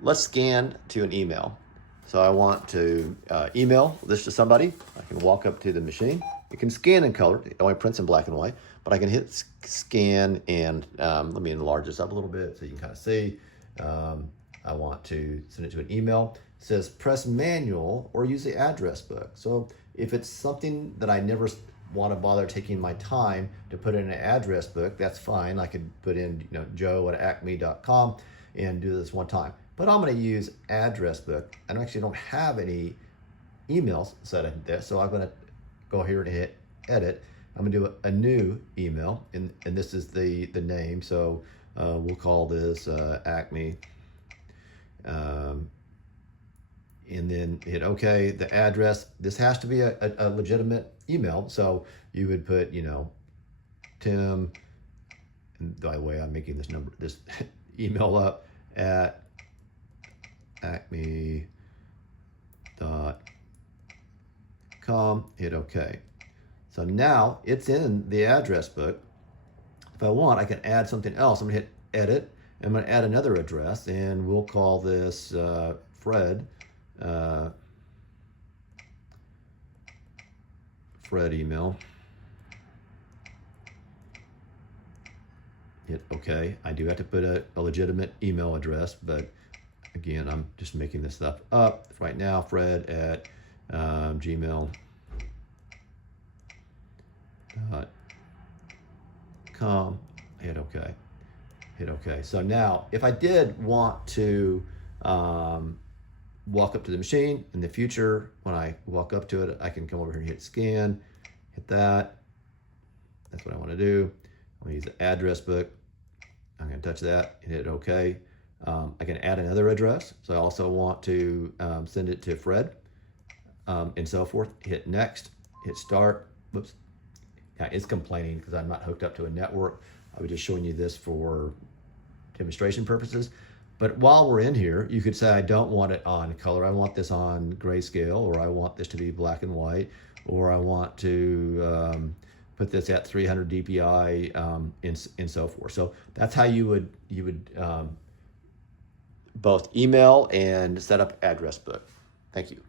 let's scan to an email. So I want to email this to somebody. I can walk up to the machine. It can scan in color. It only prints in black and white, but I can hit scan and let me enlarge this up a little bit so you can kind of see. I want to send it to an email. It says press manual or use the address book. So if it's something that I never want to bother taking my time to put in an address book, that's fine. I could put in joe@acme.com and do this one time. But I'm going to use address book. I actually don't have any emails set up there, so I'm going to go here and hit edit. I'm going to do a new email, and this is the name. So we'll call this Acme. And then hit OK. The address, this has to be a legitimate email. So you would put, Tim, and by the way, I'm making this email up at acme.com, hit OK. So now it's in the address book. If I want, I can add something else. I'm gonna hit edit. I'm gonna add another address, and we'll call this Fred. Fred email. Hit OK. I do have to put a legitimate email address, but again, I'm just making this stuff up right now. Fred at gmail.com. Hit OK. Hit OK. So now, if I did want to walk up to the machine in the future, when I walk up to it, I can come over here and hit scan, hit that. That's what I want to do. I'm going to use the address book. I'm going to touch that and hit OK. I can add another address. So I also want to send it to Fred and so forth. Hit next, hit start. Whoops. Yeah, it's complaining because I'm not hooked up to a network. I was just showing you this for demonstration purposes. But while we're in here, you could say, I don't want it on color. I want this on grayscale, or I want this to be black and white, or I want to put this at 300 DPI and so forth. So that's how you would both email and set up address book. Thank you.